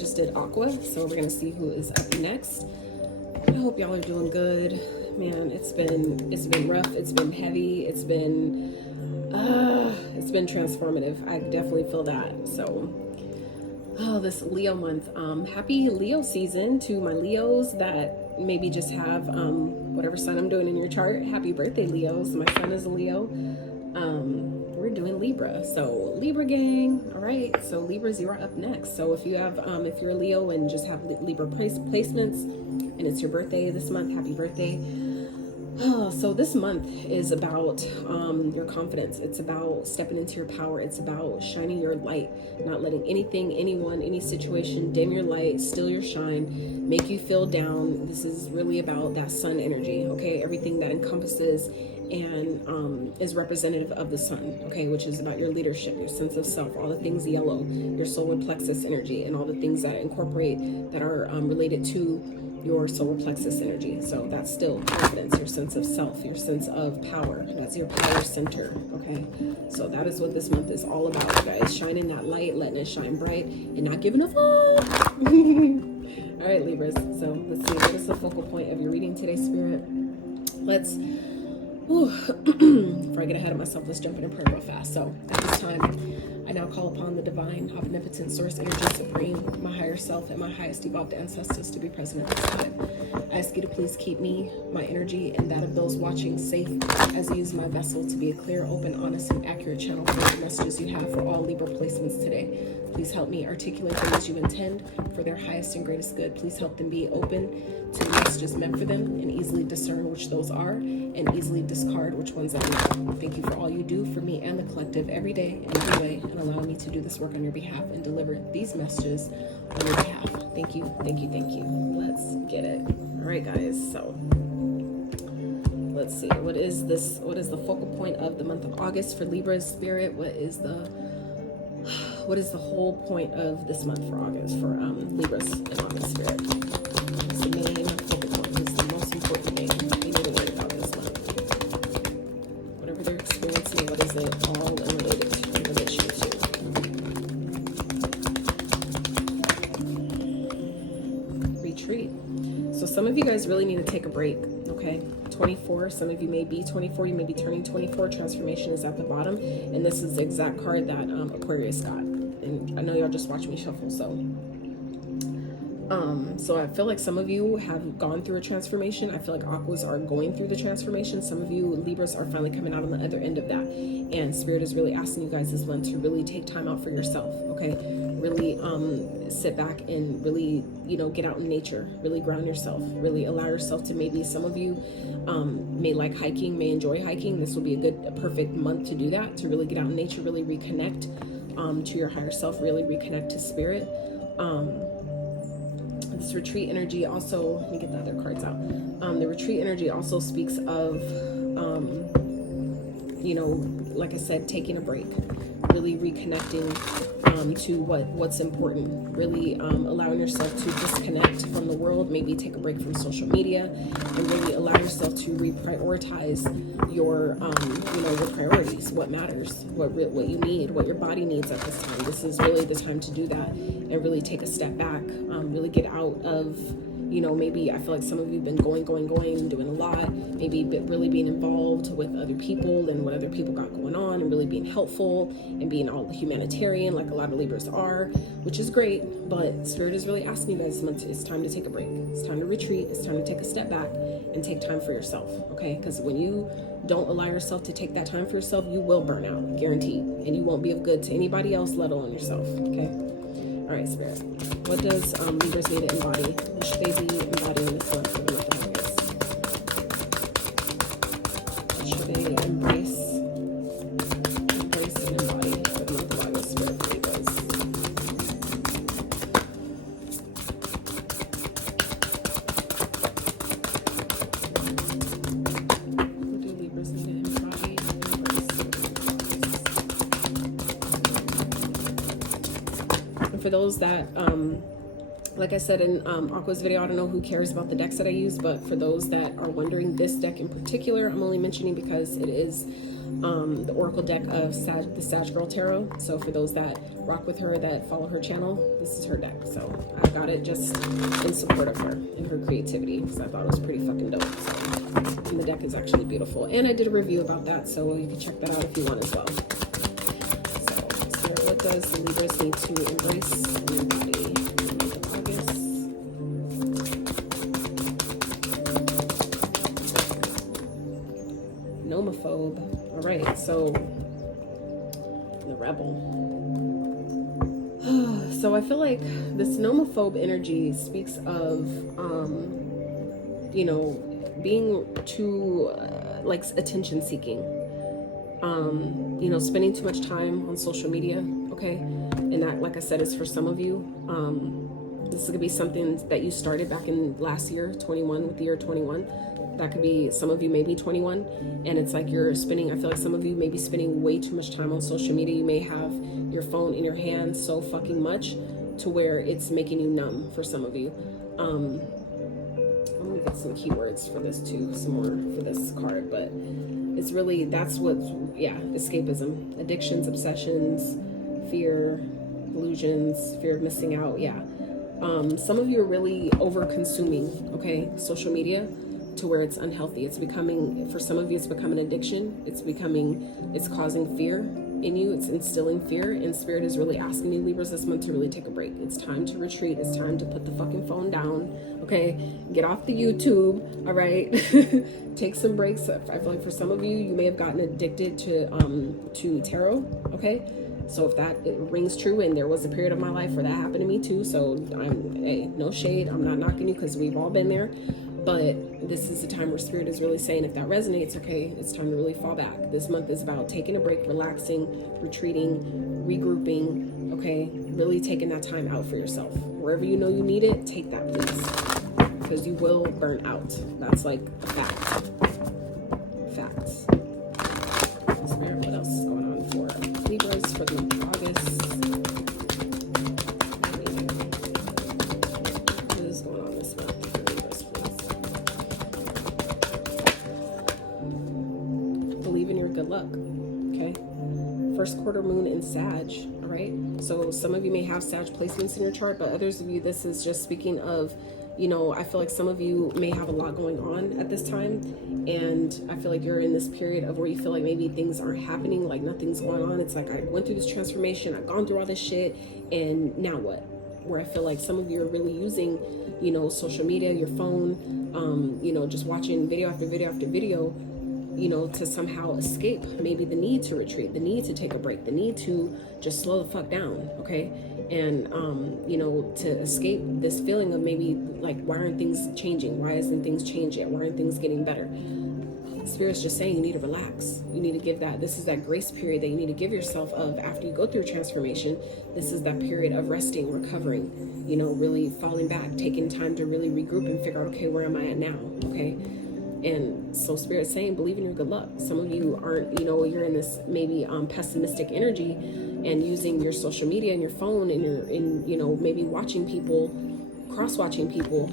just did Aqua, so we're gonna see who is up next. I hope y'all are doing good. Man, it's been rough, it's been heavy, it's been transformative. I definitely feel that. So this Leo month, happy Leo season to my Leos that maybe just have whatever sign I'm doing in your chart. Happy birthday, Leos. My son is a Leo. We're doing Libra, so Libra gang. All right, so Libras, you are up next. So if you have if you're a Leo and just have Libra placements and it's your birthday this month, happy birthday. So this month is about your confidence. It's about stepping into your power. It's about shining your light, not letting anything, anyone, any situation dim your light, steal your shine, make you feel down. This is really about that sun energy, okay? Everything that encompasses and is representative of the sun, okay? Which is about your leadership, your sense of self, all the things yellow, your solar plexus energy, and all the things that incorporate, that are related to your solar plexus energy. So that's still confidence, your sense of self, your sense of power. That's your power center, okay? So that is what this month is all about, guys. Shining that light, letting it shine bright, and not giving a fuck. All right, Libras. So let's see, what is the focal point of your reading today, Spirit? Let's, before I get ahead of myself, let's jump in and pray real fast. So at this time, I now call upon the divine, omnipotent source energy supreme, my higher self, and my highest evolved ancestors to be present at this time. I ask you to please keep me, my energy, and that of those watching safe as I use my vessel to be a clear, open, honest, and accurate channel for the messages you have for all Libra placements today. Please help me articulate them as you intend for their highest and greatest good. Please help them be open to the messages meant for them and easily discern which those are and easily discard which ones are not. Thank you for all you do for me and the collective every day and every way, and allow me to do this work on your behalf and deliver these messages on your behalf. Thank you, thank you, thank you. Let's get it. All right, guys, so let's see, what is the focal point of the month of August for Libra's Spirit? What is the whole point of this month for August for Libras and August, Spirit? What's the main focal point? What's the most important thing you need to worry about this month? Whatever they're experiencing, what is it all related to, in relation to? Retreat. So some of you guys really need to take a break, okay? 24, some of you may be 24, you may be turning 24. Transformation is at the bottom, and this is the exact card that Aquarius got. And I know y'all just watched me shuffle, so I feel like some of you have gone through a transformation. I feel like Aquas are going through the transformation. Some of you Libras are finally coming out on the other end of that, and Spirit is really asking you guys this month to really take time out for yourself, okay? Really sit back and really, get out in nature, really ground yourself, really allow yourself to, maybe some of you may like hiking, may enjoy hiking. This will be a perfect month to do that, to really get out in nature, really reconnect to your higher self, really reconnect to Spirit. This retreat energy also, let me get the other cards out. The retreat energy also speaks of, like I said, taking a break, really reconnecting to what's important, really allowing yourself to disconnect from the world, maybe take a break from social media, and really allow yourself to reprioritize your your priorities, what matters, what you need, what your body needs at this time. This is really the time to do that and really take a step back, really get out of, maybe I feel like some of you have been going, doing a lot, maybe really being involved with other people and what other people got going on, and really being helpful and being all humanitarian like a lot of Libras are, which is great. But Spirit is really asking you guys this month, it's time to take a break. It's time to retreat. It's time to take a step back and take time for yourself, okay? Because when you don't allow yourself to take that time for yourself, you will burn out, guaranteed. And you won't be of good to anybody else, let alone yourself, okay? All right, Spirit. What does Libras need to embody? What should they be embodying this month for the month of August? What should they embrace and embody for the month of August, Spirit, for Libras? What do Libras need to embody and embrace? And for those that Like I said in Aqua's video, I don't know who cares about the decks that I use, but for those that are wondering, this deck in particular, I'm only mentioning because it is the Oracle deck of the Sag Girl Tarot. So for those that rock with her, that follow her channel, this is her deck. So I got it just in support of her and her creativity, because I thought it was pretty fucking dope. So, and the deck is actually beautiful. And I did a review about that, so you can check that out if you want as well. So, Spirit, what does the Libras need to embrace in your body? Nomophobe. All right, so the rebel. So I feel like this nomophobe energy speaks of, you know, being too like attention seeking. You know, spending too much time on social media. Okay, and that, like I said, is for some of you. This is gonna be something that you started back in last year, 21, with the year 21. That could be, some of you may be 21, and it's like you're spending, I feel like some of you may be spending way too much time on social media. You may have your phone in your hand so fucking much to where it's making you numb for some of you. I'm gonna get some keywords for this too, some more for this card, but it's really, that's what, yeah, escapism, addictions, obsessions, fear, illusions, fear of missing out, yeah. Some of you are really over consuming, okay, social media, to where it's unhealthy. It's becoming, for some of you, it's become an addiction. It's causing fear in you. It's instilling fear, and Spirit is really asking you, Libras, this month to really take a break. It's time to retreat. It's time to put the fucking phone down, okay? Get off the YouTube, all right? Take some breaks. I feel like for some of you, you may have gotten addicted to tarot, okay? So if that rings true, and there was a period of my life where that happened to me too, so hey, no shade. I'm not knocking you, because we've all been there. But this is a time where Spirit is really saying, if that resonates, okay, it's time to really fall back. This month is about taking a break, relaxing, retreating, regrouping, okay? Really taking that time out for yourself. Wherever you know you need it, take that, please. Because you will burn out. That's like a fact. Facts. Spirit, what else is going on for Libras for the month of August? What is going on this month for Libras, please? Believe in your good luck, okay? First quarter moon in Sag, all right? So some of you may have Sag placements in your chart, but others of you, this is just speaking of, you know, I feel like some of you may have a lot going on at this time, and I feel like you're in this period of where you feel like maybe things aren't happening, like nothing's going on. It's like, I went through this transformation, I've gone through all this shit, and now what? Where I feel like some of you are really using, you know, social media, your phone, you know, just watching video after video after video, you know, to somehow escape maybe the need to retreat, the need to take a break, the need to just slow the fuck down, okay? And, you know, to escape this feeling of maybe like, why aren't things changing? Why isn't things changed yet? Why aren't things getting better? Spirit's just saying you need to relax. You need to give that, this is that grace period that you need to give yourself of after you go through transformation. This is that period of resting, recovering, you know, really falling back, taking time to really regroup and figure out, okay, where am I at now, okay? And so Spirit's saying, believe in your good luck. Some of you aren't, you know, you're in this maybe pessimistic energy and using your social media and your phone, and you're in, you know, maybe watching people, cross-watching people,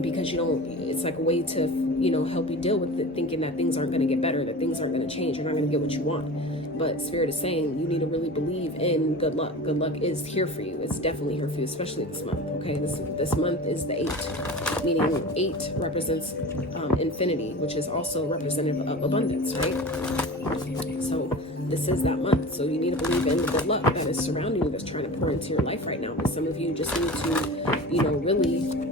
because you don't, it's like a way to, you know, help you deal with it, thinking that things aren't going to get better, that things aren't going to change, you're not going to get what you want. But Spirit is saying you need to really believe in good luck. Good luck is here for you. It's definitely here for you, especially this month, okay? This month is the 8, meaning 8 represents infinity, which is also representative of abundance, right? So this is that month. So you need to believe in the good luck that is surrounding you, that's trying to pour into your life right now. But some of you just need to, you know, really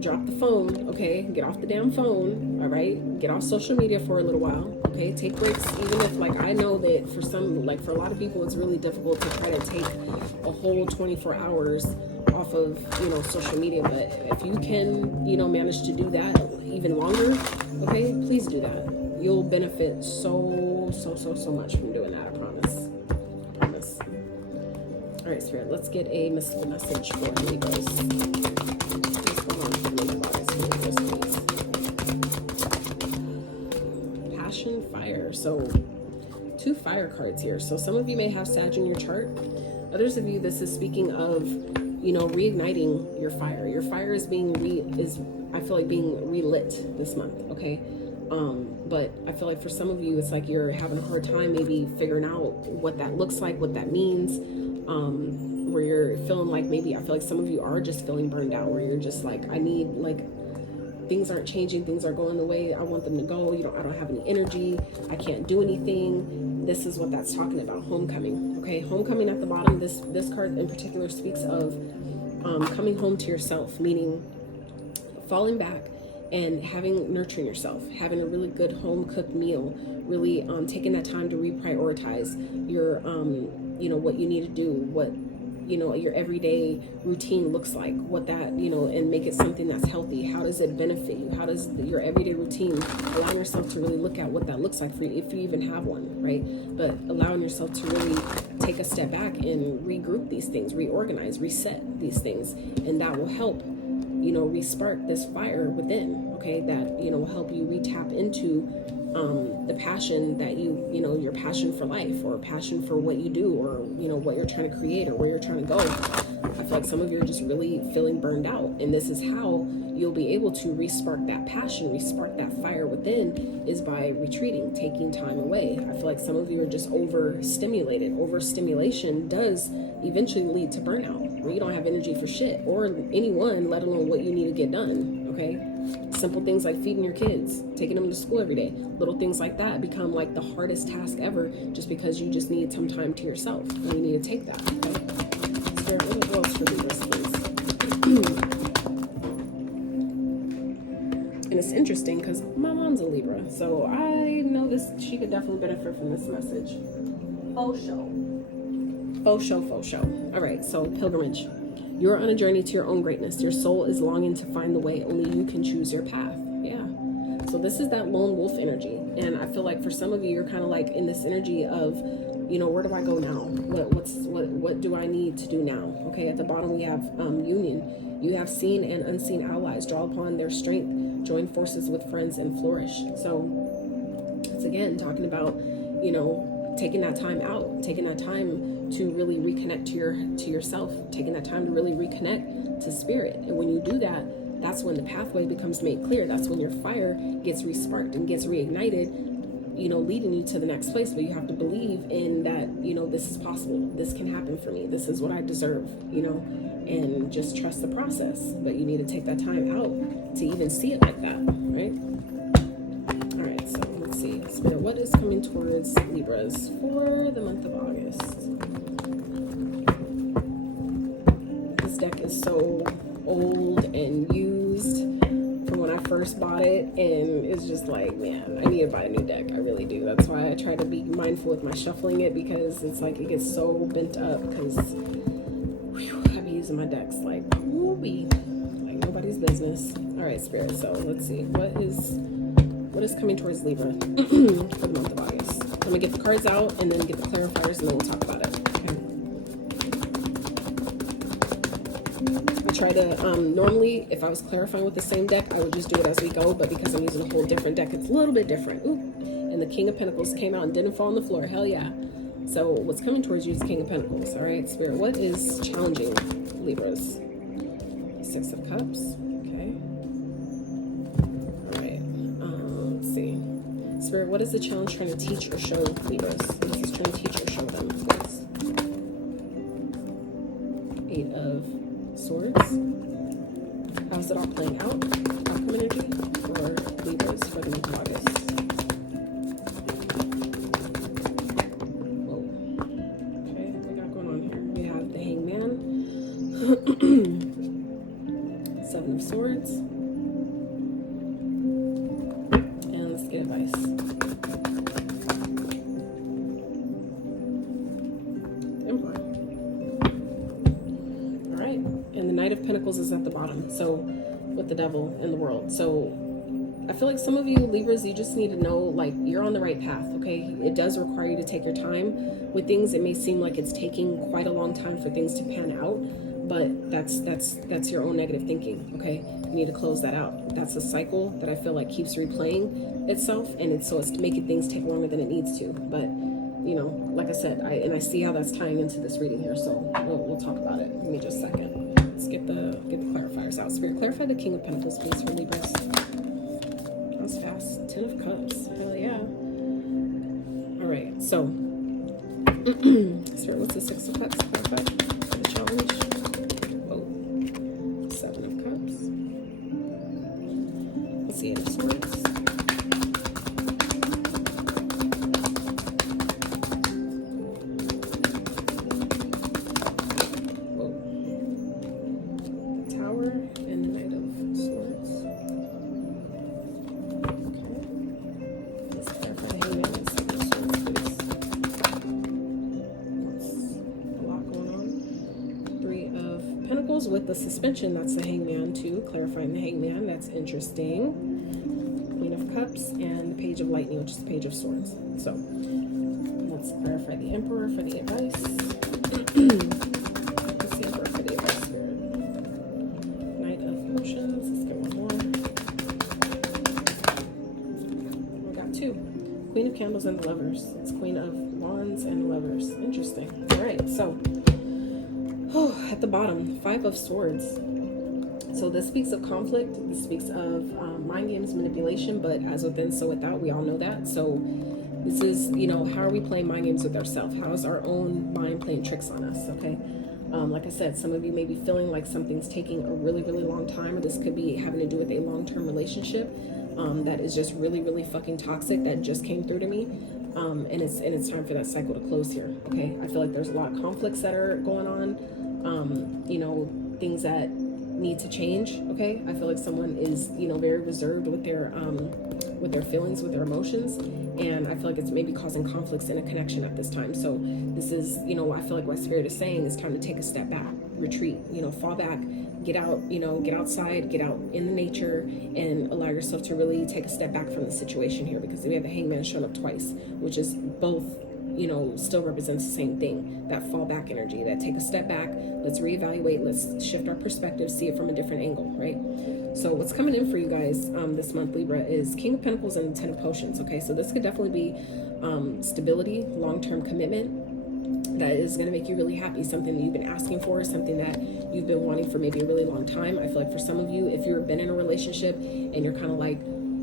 drop the phone, okay? Get off the damn phone, all right? Get off social media for a little while, okay? Take breaks, even if, like, I know that for some, like, for a lot of people, it's really difficult to try to take a whole 24 hours off of, you know, social media. But if you can, you know, manage to do that even longer, okay, please do that. You'll benefit so much from doing that, I promise. I promise. All right, Spirit, let's get a mystical message for Libras. Passion, fire. So 2 fire cards here. So some of you may have Sag in your chart. Others of you, this is speaking of you know, reigniting your fire. Your fire is being I feel like being relit this month, okay? But I feel like for some of you, it's like you're having a hard time maybe figuring out what that looks like, what that means, where you're feeling like maybe, I feel like some of you are just feeling burned out, where you're just like, I need, like, things aren't changing, things are going the way I want them to go, you know, I don't have any energy, I can't do anything. This is what that's talking about, homecoming, okay? Homecoming at the bottom, this card in particular speaks of coming home to yourself, meaning falling back and nurturing yourself, having a really good home cooked meal, really taking that time to reprioritize your, you know, what you need to do, what, you know, your everyday routine looks like, what that, you know, and make it something that's healthy. How does it benefit you? How does your everyday routine, allowing yourself to really look at what that looks like for you, if you even have one, right? But allowing yourself to really take a step back and regroup these things, reorganize, reset these things, and that will help, you know, respark this fire within, okay? That, you know, will help you re-tap into the passion that you know, your passion for life, or passion for what you do, or, you know, what you're trying to create, or where you're trying to go. I feel like some of you are just really feeling burned out, and this is how you'll be able to respark that passion, respark that fire within, is by retreating, taking time away. I feel like some of you are just overstimulated. Overstimulation does eventually lead to burnout, where you don't have energy for shit or anyone, let alone what you need to get done, okay? Simple things like feeding your kids, taking them to school every day, little things like that become like the hardest task ever, just because you just need some time to yourself, and you need to take that, okay? Spirit, what else for Libras, please? And it's interesting because my mom's a Libra, so I know she could definitely benefit from this message. Faux show. All right, so pilgrimage. You're on a journey to your own greatness. Your soul is longing to find the way. Only you can choose your path. Yeah. So this is that lone wolf energy. And I feel like for some of you, you're kind of like in this energy of, you know, where do I go now? What do I need to do now? Okay, at the bottom we have union. You have seen and unseen allies. Draw upon their strength. Join forces with friends and flourish. So it's again talking about, you know, taking that time out, taking that time to really reconnect to yourself, taking that time to really reconnect to spirit. And when you do that, that's when the pathway becomes made clear. That's when your fire gets resparked and gets reignited, you know, leading you to the next place. But you have to believe in that, you know, this is possible. This can happen for me. This is what I deserve, you know, and just trust the process. But you need to take that time out to even see it like that, right? All right, so let's see. Spirit, what is coming towards Libras for the month of August? This deck is so old and used from when I first bought it, and it's just like, man, I need to buy a new deck. I really do. That's why I try to be mindful with my shuffling it, because it's like it gets so bent up, because I've been using my decks like nobody's business. All right, Spirit, so let's see. What is coming towards Libra for the month of August? I'm gonna get the cards out and then get the clarifiers, and then we'll talk about it. I try to, normally, if I was clarifying with the same deck, I would just do it as we go, but because I'm using a whole different deck, it's a little bit different. Ooh, and the King of Pentacles came out and didn't fall on the floor. Hell yeah. So what's coming towards you is King of Pentacles. All right, Spirit, what is challenging Libras? Six of Cups. Okay. All right. Let's see. Spirit, what is the challenge trying to teach or show Libras? What is this trying to teach or show them, please? Eight of Swords. How's it all playing out? Outcome energy for Libras for the month of August. Whoa. Okay, what we got going on here? We have the Hangman. Seven of Swords. And let's get advice. Emperor. Alright. And the Knight of Pentacles is at the bottom. So with the Devil in the world. So I feel like some of you Libras, you just need to know, like, you're on the right path, okay? It does require you to take your time with things. It may seem like it's taking quite a long time for things to pan out, but that's your own negative thinking, okay? You need to close that out. That's a cycle that I feel like keeps replaying itself, and it's making things take longer than it needs to. But, you know, like I said, I see how that's tying into this reading here, so we'll talk about it. Give me just a second. get the clarifiers out. Spirit, clarify the King of Pentacles, please, for Libras. That was fast. 10 of Cups. Hell yeah. All right, so Spirit, what's the 6 of Cups? Clarify for the challenge. Oh, 7 of Cups. What's the 8 of Swords? With the suspension, that's the Hangman too, clarifying the Hangman. That's interesting. Queen of Cups and the Page of Lightning, which is the Page of Swords. So let's clarify the Emperor for the advice. Let's see Emperor for the advice here. Knight of Potions. Let's get one more. We got 2. Queen of Candles and the Lovers. It's Queen of Wands and Lovers. Interesting. All right, so at the bottom, 5 of Swords. So this speaks of conflict. This speaks of mind games, manipulation, but as within, so without. We all know that. So this is, you know, how are we playing mind games with ourselves? How is our own mind playing tricks on us? Okay. Like I said, some of you may be feeling like something's taking a really, really long time, or this could be having to do with a long-term relationship that is just really, really fucking toxic. That just came through to me. And it's time for that cycle to close here. Okay. I feel like there's a lot of conflicts that are going on. You know, things that need to change. Okay, I feel like someone is, you know, very reserved with their feelings, with their emotions, and I feel like it's maybe causing conflicts in a connection at this time. So this is, you know, I feel like what Spirit is saying is time to take a step back, retreat, you know, fall back, get out, you know, get outside, get out in the nature, and allow yourself to really take a step back from the situation here, because we have the Hangman showing up twice, which is both, you know, still represents the same thing, that fall back energy, that take a step back, let's reevaluate, let's shift our perspective, see it from a different angle, right? So what's coming in for you guys this month, Libra, is King of Pentacles and 10 of Potions. Okay, so this could definitely be stability, long-term commitment that is going to make you really happy, something that you've been asking for, something that you've been wanting for maybe a really long time. I feel like for some of you, if you've been in a relationship and you're kind of like,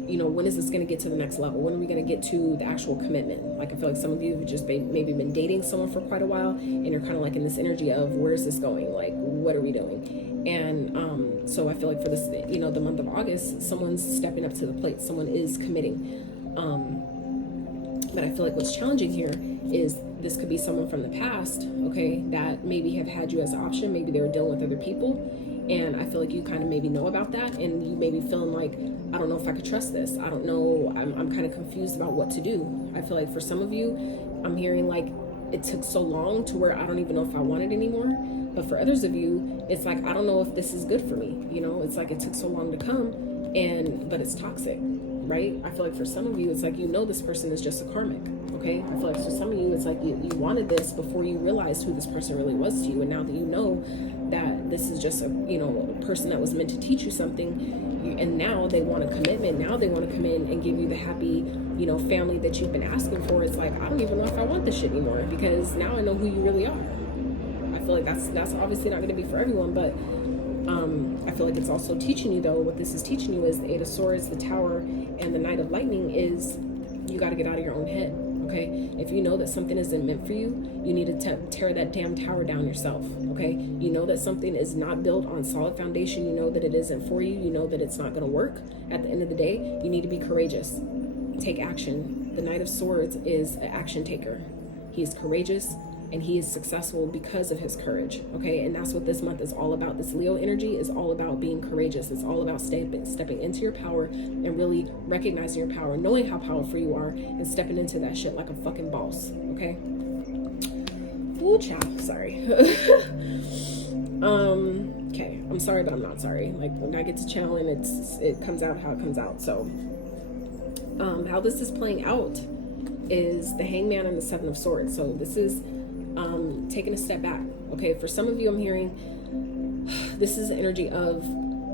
you know, when is this going to get to the next level? When are we going to get to the actual commitment? Like, I feel like some of you have just maybe been dating someone for quite a while, and you're kind of like in this energy of, where's this going? Like, what are we doing? And so I feel like for this, you know, the month of August, someone's stepping up to the plate. Someone is committing. But I feel like what's challenging here is this could be someone from the past, okay, that maybe have had you as an option. Maybe they were dealing with other people. And I feel like you kind of maybe know about that, and you may be feeling like, I don't know if I could trust this. I don't know. I'm kind of confused about what to do. I feel like for some of you, I'm hearing like it took so long to where I don't even know if I want it anymore. But for others of you, it's like, I don't know if this is good for me. You know, it's like it took so long to come, but it's toxic, right? I feel like for some of you, it's like, you know, this person is just a karmic. Okay, I feel like for some of you, it's like you wanted this before you realized who this person really was to you, and now that you know that this is just a, you know, a person that was meant to teach you something, and now they want a commitment. Now they want to come in and give you the happy, you know, family that you've been asking for. It's like, I don't even know if I want this shit anymore, because now I know who you really are. I feel like that's obviously not going to be for everyone, but I feel like it's also teaching you, though, what this is teaching you is the 8 of Swords, the Tower, and the Knight of Lightning is you got to get out of your own head. Okay, if you know that something isn't meant for you, you need to tear that damn tower down yourself. Okay, you know that something is not built on solid foundation. You know that it isn't for you. You know that it's not going to work. At the end of the day, you need to be courageous. Take action. The Knight of Swords is an action taker. He is courageous, and he is successful because of his courage. Okay, and that's what this month is all about. This Leo energy is all about being courageous. It's all about stepping into your power and really recognizing your power, knowing how powerful you are, and stepping into that shit like a fucking boss. Okay. Ooh, child. Sorry. Okay. I'm sorry, but I'm not sorry. Like, when I get to channeling, it comes out how it comes out. So, how this is playing out is the Hangman and the 7 of Swords. So this is taking a step back. Okay, for some of you, I'm hearing this is the energy of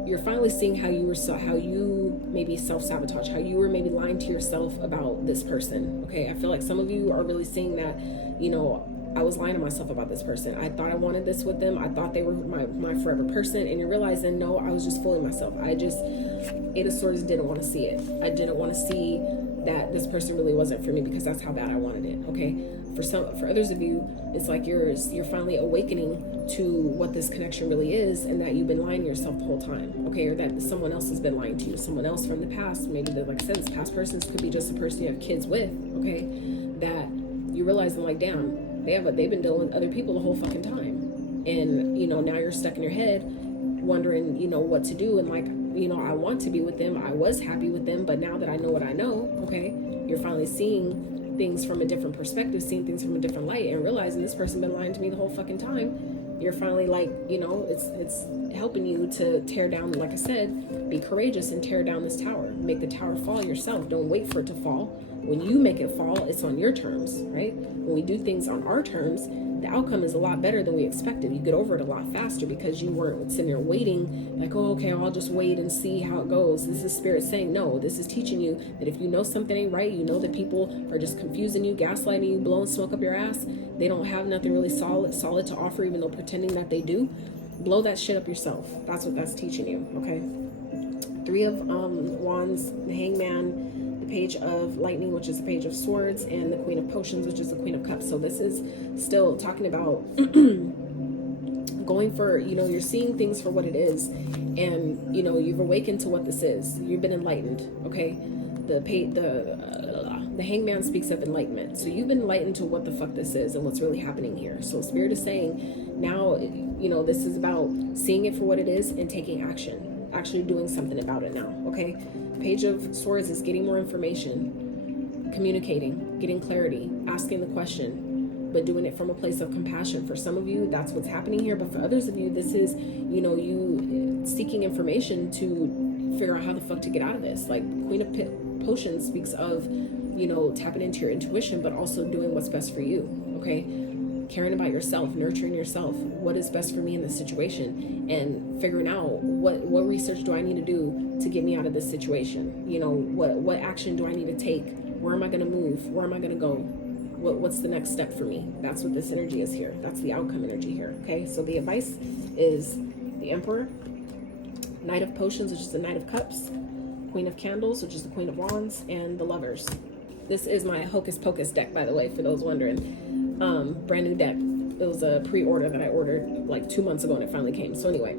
you're finally seeing how you maybe self-sabotage, how you were maybe lying to yourself about this person. Okay, I feel like some of you are really seeing that, you know, I was lying to myself about this person. I thought I wanted this with them. I thought they were my forever person. And you're realizing, no, I was just fooling myself. Eight of Swords didn't want to see it. I didn't want to see that this person really wasn't for me, because that's how bad I wanted it. Okay. For others of you, it's like you're finally awakening to what this connection really is, and that you've been lying to yourself the whole time. Okay. Or that someone else has been lying to you. Someone else from the past. Maybe like I said, this past person could be just a person you have kids with. Okay. That you realize, like, damn, they've been dealing with other people the whole fucking time. And, you know, now you're stuck in your head wondering, you know, what to do. And like, you know, I want to be with them. I was happy with them. But now that I know what I know, okay, you're finally seeing things from a different perspective, seeing things from a different light, and realizing this person been lying to me the whole fucking time. You're finally like, you know, it's helping you to tear down, like I said, be courageous and tear down this tower. Make the tower fall yourself. Don't wait for it to fall. When you make it fall, it's on your terms, right? When we do things on our terms, the outcome is a lot better than we expected. You get over it a lot faster because you weren't sitting there waiting like, oh, okay, I'll just wait and see how it goes. This is Spirit saying, no, this is teaching you that if you know something ain't right, you know that people are just confusing you, gaslighting you, blowing smoke up your ass. They don't have nothing really solid to offer, even though pretending that they do. Blow that shit up yourself. That's what that's teaching you, okay? Three of Wands, the Hangman, the Page of Lightning, which is the Page of Swords, and the Queen of Potions, which is the Queen of Cups. So this is still talking about going for, you know, you're seeing things for what it is, and, you know, you've awakened to what this is. You've been enlightened, okay? The Hangman speaks of enlightenment. So you've been enlightened to what the fuck this is and what's really happening here. So Spirit is saying now, you know, this is about seeing it for what it is and taking action, actually doing something about it now, okay? Page of Swords is getting more information, communicating, getting clarity, asking the question, but doing it from a place of compassion. For some of you, that's what's happening here. But for others of you, this is, you know, you seeking information to figure out how the fuck to get out of this. Like Queen of Potions speaks of, you know, tapping into your intuition, but also doing what's best for you, okay? Caring about yourself, nurturing yourself. What is best for me in this situation? And figuring out what research do I need to do to get me out of this situation? You know, what action do I need to take? Where am I going to move? Where am I going to go? What's the next step for me? That's what this energy is here. That's the outcome energy here, okay? So the advice is the Emperor, Knight of Potions, which is the Knight of Cups, Queen of Candles, which is the Queen of Wands, and the Lovers. This is my Hocus Pocus deck, by the way, for those wondering. Brand new deck. It was a pre-order that I ordered like 2 months ago, and it finally came. So anyway,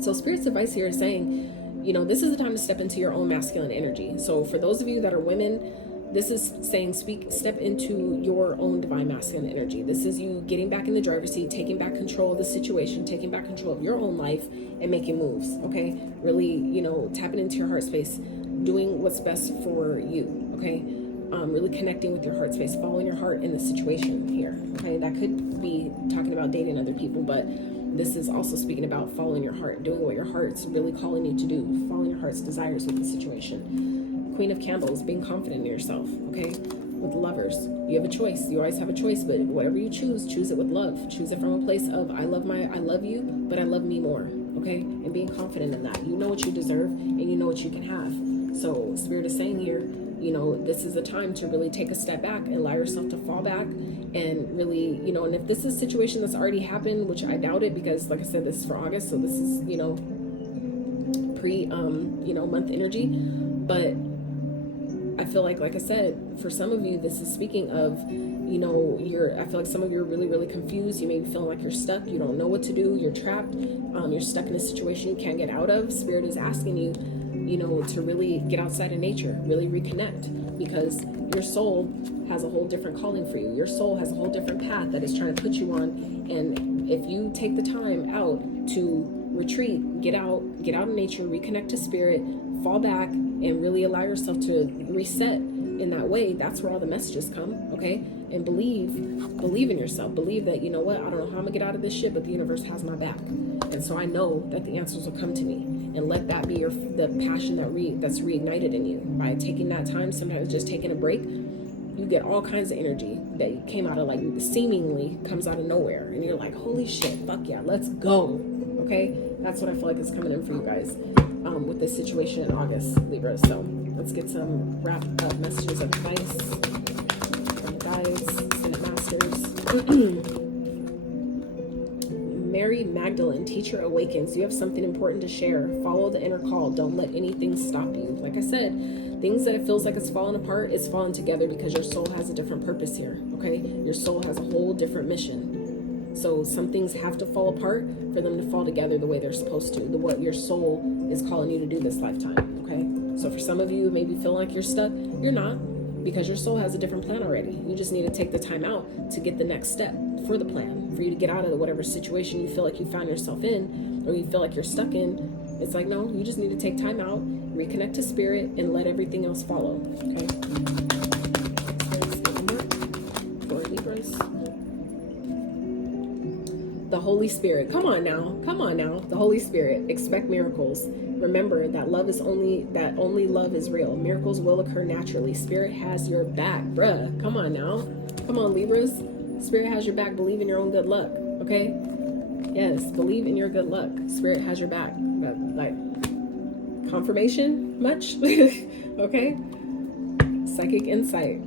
so Spirit's advice here is saying, you know, this is the time to step into your own masculine energy. So for those of you that are women, this is saying step into your own divine masculine energy. This is you getting back in the driver's seat, taking back control of the situation, taking back control of your own life, and making moves, okay? Really, you know, tapping into your heart space, doing what's best for you, okay? Really connecting with your heart space, following your heart in the situation here, okay? That could be talking about dating other people, but this is also speaking about following your heart, doing what your heart's really calling you to do, following your heart's desires with the situation. Queen of Candles, being confident in yourself, okay? With Lovers, you have a choice. You always have a choice, but whatever you choose it with love. Choose it from a place of I love you, but I love me more, okay? And being confident in that. You know what you deserve, and you know what you can have. So Spirit is saying here, you know, this is a time to really take a step back and allow yourself to fall back and really, you know, and if this is a situation that's already happened, which I doubt it, because like I said, this is for August, so this is, you know, month energy, but I feel like I said, for some of you, this is speaking of, you know, I feel like some of you are really, really confused. You may be feeling like you're stuck. You don't know what to do. You're trapped. You're stuck in a situation you can't get out of. Spirit is asking you, you know, to really get outside of nature, really reconnect, because your soul has a whole different calling for you. Your soul has a whole different path that is trying to put you on. And if you take the time out to retreat, get out in nature, reconnect to spirit, fall back, and really allow yourself to reset in that way, that's where all the messages come, okay? And believe in yourself. Believe that, you know what, I don't know how I'm gonna get out of this shit, but the universe has my back. And so I know that the answers will come to me. And let that be the passion that's reignited in you. By taking that time, sometimes just taking a break, you get all kinds of energy that came out of, like, seemingly comes out of nowhere. And you're like, holy shit, fuck yeah, let's go, okay? That's what I feel like is coming in for you guys with this situation in August, Libra. So let's get some wrap up messages of advice from guides, Senate Masters. Mary Magdalene, teacher awakens. You have something important to share. Follow the inner call. Don't let anything stop you. Like I said, things that it feels like it's falling apart, it's falling together because your soul has a different purpose here, okay? Your soul has a whole different mission. So some things have to fall apart for them to fall together the way they're supposed to, what your soul is calling you to do this lifetime, okay? So for some of you, maybe feel like you're stuck. You're not, because your soul has a different plan already. You just need to take the time out to get the next step for the plan, for you to get out of whatever situation you feel like you found yourself in, or you feel like you're stuck in. It's like, no, you just need to take time out, reconnect to spirit, and let everything else follow, okay? For Libras. The Holy Spirit. Come on now. The Holy Spirit. Expect miracles. Remember that only love is real. Miracles will occur naturally. Spirit has your back, bruh. Come on now. Come on, Libras. Spirit has your back. Believe in your own good luck, okay? Yes, believe in your good luck. Spirit has your back. Like, confirmation much? Okay? Psychic insight.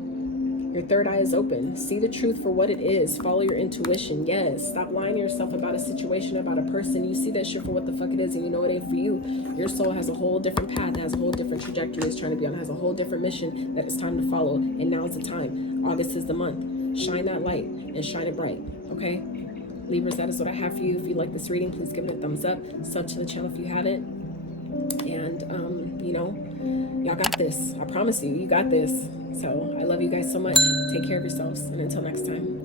Your third eye is open. See the truth for what it is. Follow your intuition. Yes. Stop lying to yourself about a situation, about a person. You see that shit for what the fuck it is, and you know it ain't for you. Your soul has a whole different path, has a whole different trajectory it's trying to be on, has a whole different mission that it's time to follow. And now is the time. August is the month. Shine that light and shine it bright. Okay? Libras, that is what I have for you. If you like this reading, please give it a thumbs up. Sub to the channel if you haven't. And, you know, y'all got this. I promise you, you got this. So I love you guys so much. Take care of yourselves. And until next time.